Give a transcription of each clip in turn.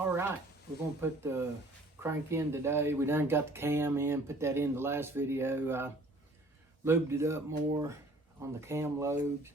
All right, we're gonna put the crank in today. We done got the cam in, put that in the last video. I lubed it up more on the cam lobes,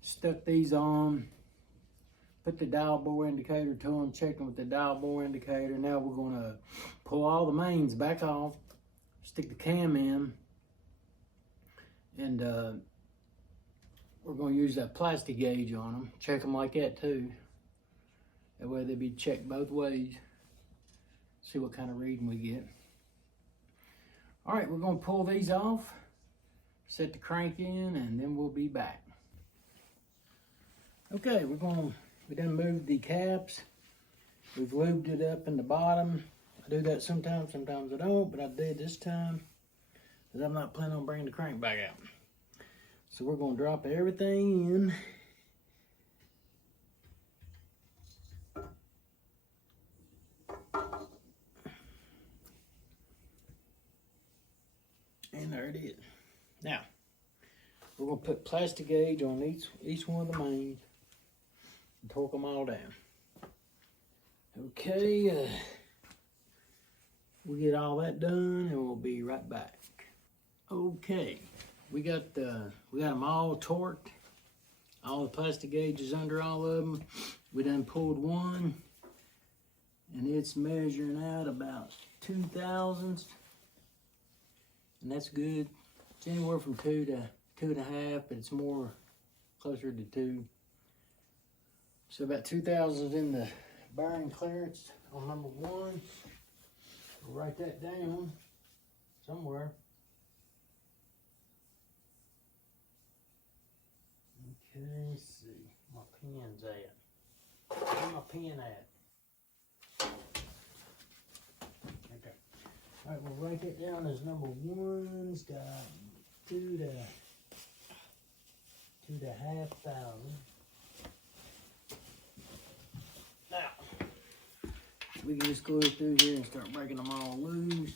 stuck these on, put the dial bore indicator to them, checking with the dial bore indicator. Now we're gonna pull all the mains back off, stick the cam in, and we're gonna use that plastic gauge on them, check them like that too. That way they'll be checked both ways. See what kind of reading we get. All right, we're gonna pull these off, set the crank in, and then we'll be back. Okay, we done moved the caps. We've lubed it up in the bottom. I do that sometimes I don't, but I did this time because I'm not planning on bringing the crank back out. So we're gonna drop everything in. And there it is. Now, we're gonna put plastic gauge on each one of the mains and torque them all down. Okay, we'll get all that done and we'll be right back. Okay, we got them all torqued. All the plastic gauges under all of them. We done pulled one, and it's measuring out about 2 thousandths. And that's good. It's anywhere from 2 to 2.5, but it's more closer to 2. So about 2 thousandths in the bearing clearance on number 1. We'll write that down somewhere. Okay, let's see. My pen's at. Where's my pen at? All right, we'll write that down as number 1's got 2 to 2.5 thousand. Now, we can just go through here and start breaking them all loose.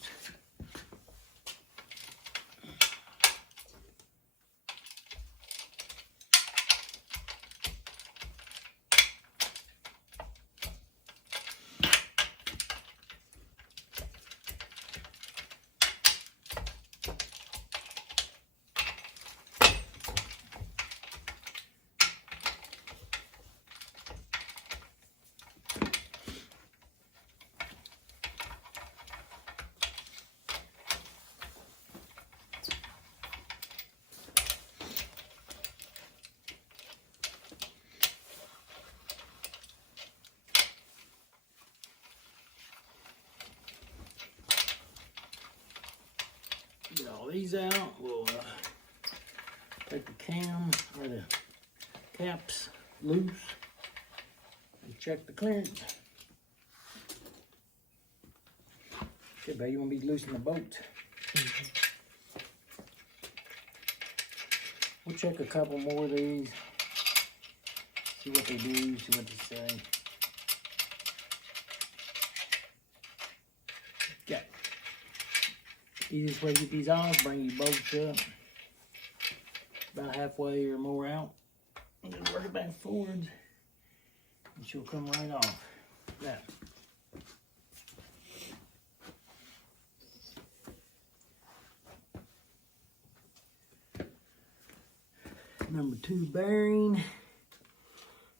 Get all these out. We'll take the cam or the caps loose and check the clearance. Okay, babe, you want me to loosen the bolts? We'll check a couple more of these. See what they do, see what they say. Okay. Easiest way to get these off, bring your bolts up about halfway or more out, and then work it back forwards, and she'll come right off. Now, number 2 bearing,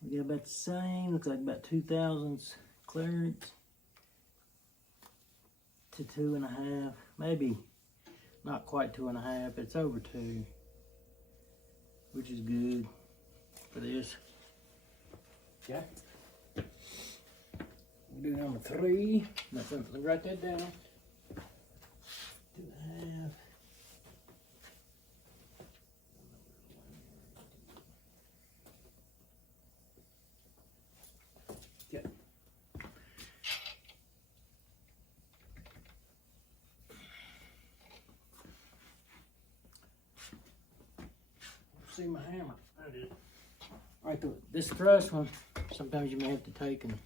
we got about the same, looks like about 2 thousandths clearance to 2.5, maybe not quite 2.5, it's over 2, which is good for this. Okay, we'll do number 3. Let me write that down. 2.5. Okay. See my hammer. There it is. All right, this thrust one, sometimes you may have to take and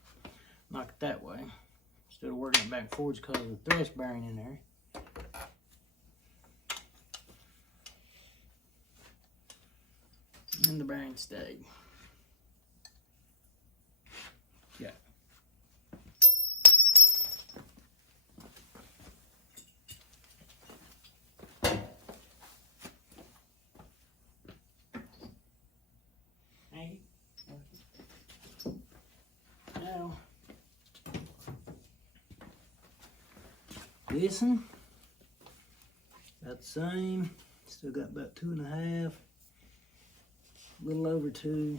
knock it that way instead of working it back and forwards because of the thrust bearing in there. And the bearing stayed. Yeah. this one, about the same. Still got about 2.5, a little over 2,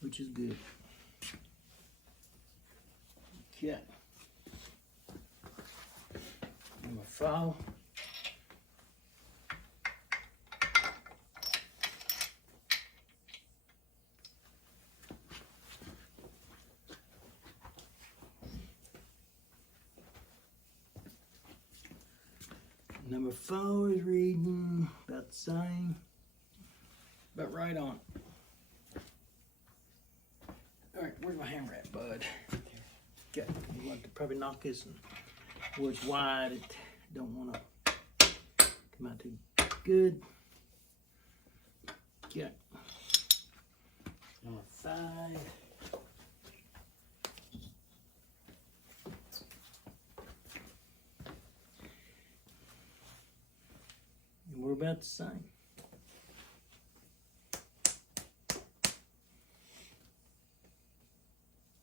which is good. Okay. Number 4. Number 4 is reading about the same, about right on. All right, where's my hammer at, bud? Okay, I'm going to probably knock this wood wide. It don't want to come out too good. Okay. Number 5. And we're about the same.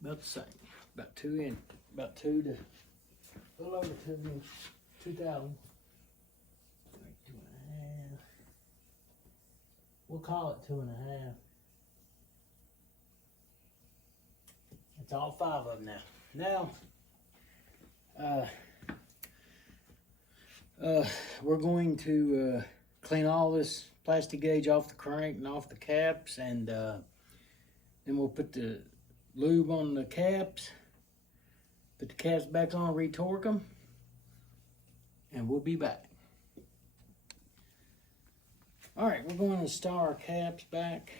About the same. About 2 inch, about 2 to a little over 2 inch, 2,000. 2.5. We'll call it 2.5. It's all 5 of them now. Now, we're going to clean all this plastic gauge off the crank and off the caps, and then we'll put the lube on the caps, put the caps back on, retorque them, and we'll be back. All right, we're going to start our caps back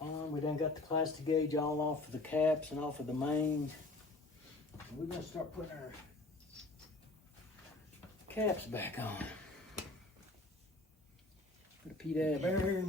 on. We done got the plastic gauge all off of the caps and off of the mains. We're going to start putting our caps back on. Put a P-dab there.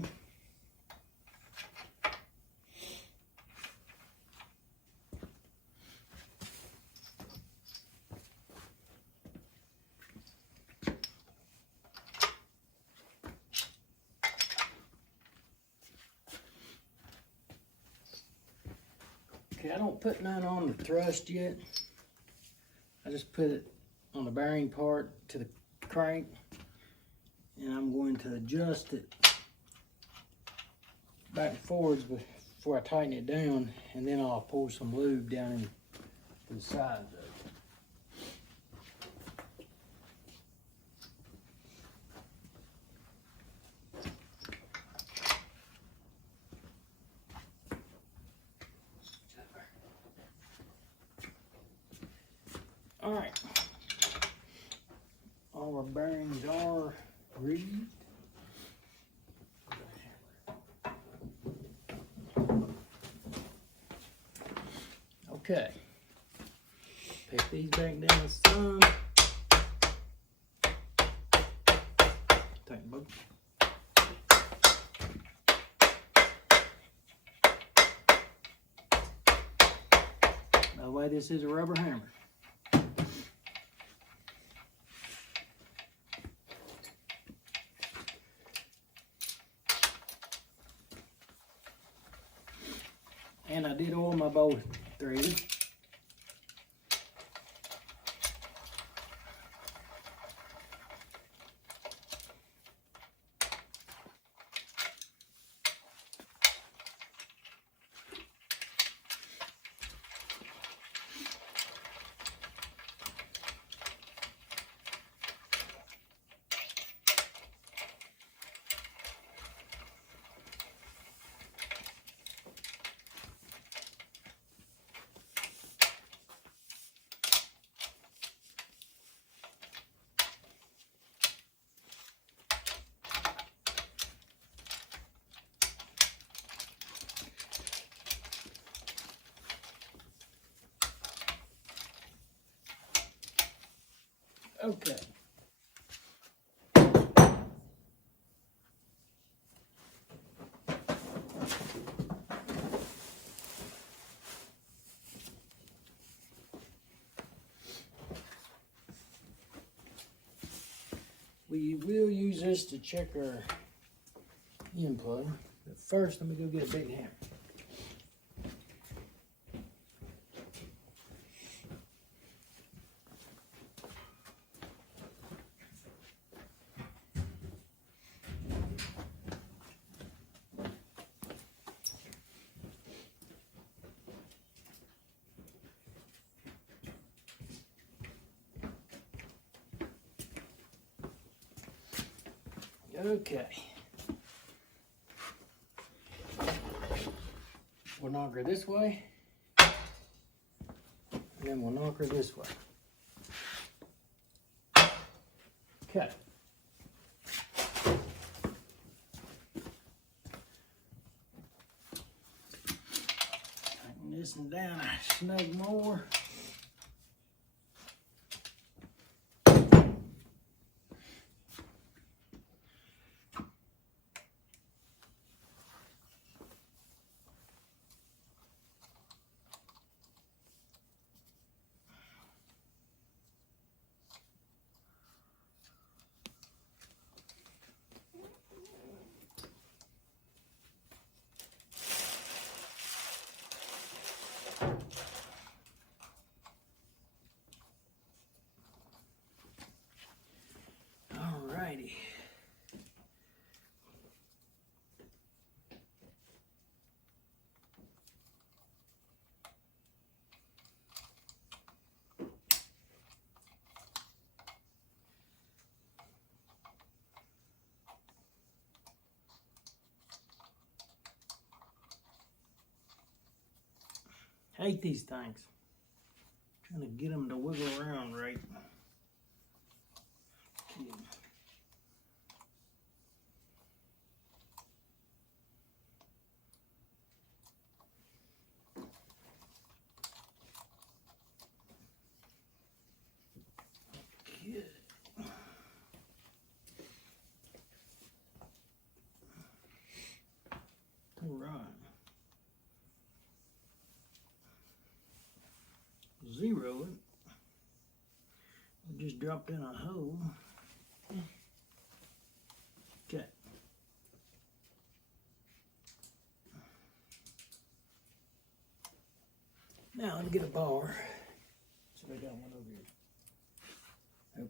Okay, I don't put none on the thrust yet. I just put it on the bearing part to the crank, and I'm going to adjust it back and forwards before I tighten it down, and then I'll pour some lube down in the sides of it. All right, all our bearings are greased. Okay, pick these back down some. Tighten both. By the way, this is a rubber hammer. And I did oil my bolt thread. Okay. We will use this to check our input, but first let me go get a big hammer. Okay. We'll knock her this way. And then we'll knock her this way. Okay. Tighten this one down a snug more. Alrighty. Hate these things. Trying to get them to wiggle around right. Okay. Good. All right. Zero it. We just dropped in a hole. Okay. Now let's get a bar. So I got one over here. Nope.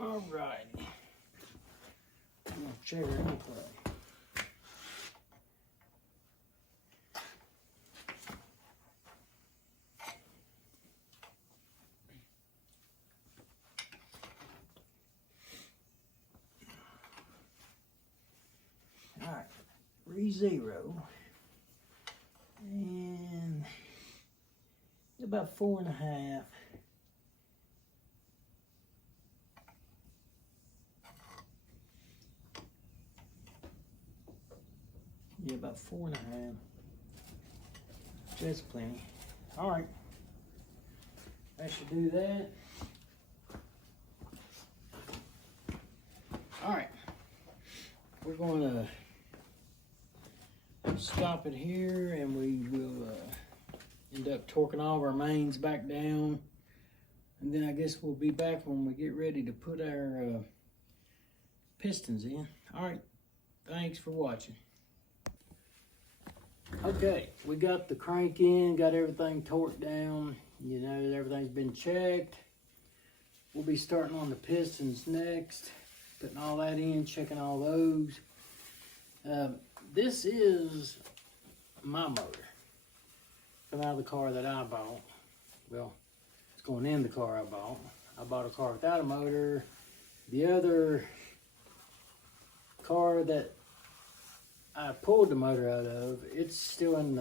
All right. I'm gonna check her anyway. All right, 3-0, and about 4.5. Yeah, about 4.5. That's plenty. All right, that should do that. All right, we're going to stop it here, and we will end up torquing all of our mains back down, and then I guess we'll be back when we get ready to put our pistons in. All right, thanks for watching. Okay, we got the crank in, got everything torqued down. You know, everything's been checked. We'll be starting on the pistons next, putting all that in, checking all those. This is my motor. Come out of the car that I bought. Well, it's going in the car I bought. I bought a car without a motor. The other car that I pulled the motor out of, it's still in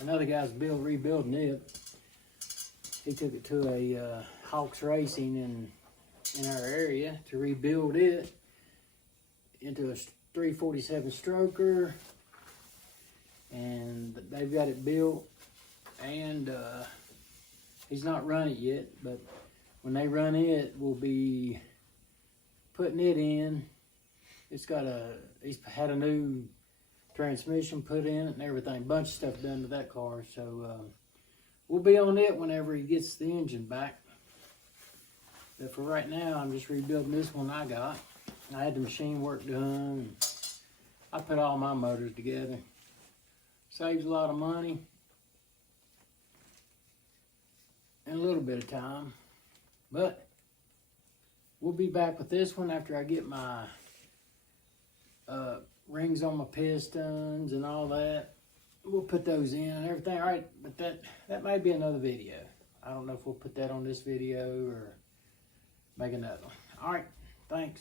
another guy's rebuilding it. He took it to a Hawks Racing in our area to rebuild it into a 347 stroker, and they've got it built, and he's not run it yet, but when they run it, we'll be putting it in. He's had a new transmission put in it and everything, bunch of stuff done to that car, so we'll be on it whenever he gets the engine back. But for right now, I'm just rebuilding this one I got. I had the machine work done. I put all my motors together. Saves a lot of money and a little bit of time. But we'll be back with this one after I get my rings on my pistons and all that. We'll put those in and everything. All right, but that might be another video. I don't know if we'll put that on this video or make another one. All right, thanks.